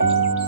Bekle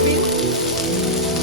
bebeğim.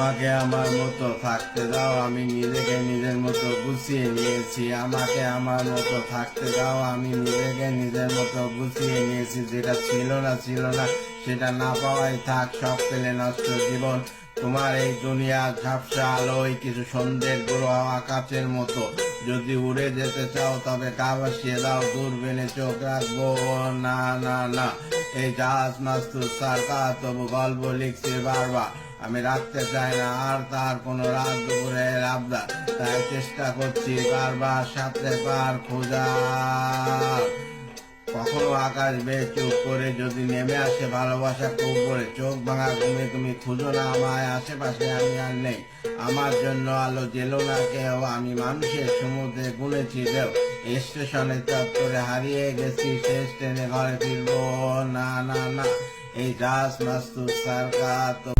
আমাকে আমার মতো থাকতে দাও, আমি নিজেকে নিজের মতো গুছিয়ে নিয়েছি। আমাকে আমার মতো থাকতে দাও, আমি নিজেকে নিজের মতো গুছিয়ে নিয়েছি। যেটা ছিল না সেটা না পাওয়াই থাক, সব পেলে নষ্ট জীবন। তোমার এই দুনিয়া ঝাপসা আলোয় কিছু সন্ধ্যের গ্রহ আকাশের মতো। যদি উড়ে যেতে চাও তবে গা ভাসিয়ে দাও, দূরবীনে চোখ রাখবো না না না। এই জাহাজ মাস্তুর সার্কাস, তবু গল্প লিখছি বারবার। আমি রাখতে চাই না আর তার কোনো রাত দুপুরের আবদার, তাই চেষ্টা করছি বারবার সাথে পার খোঁজার। কখনো আকাশ বেয়ে চুপ করে যদি নেমে আসে ভালোবাসা খুব করে, চোখ ভাঙা ঘুমে তুমি খুঁজো না আমায়, আশেপাশে আমি আর নেই। আমার জন্য আলো জেলো না কেউ, আমি মানুষের সমুদ্রে গুনেছি ঢেউ। স্টেশনে চত্বরে হারিয়ে গেছি, শেষ ট্রেনে ঘরে ফিরবো না না না। এই জাহাজ মাস্তুর সার্কাস।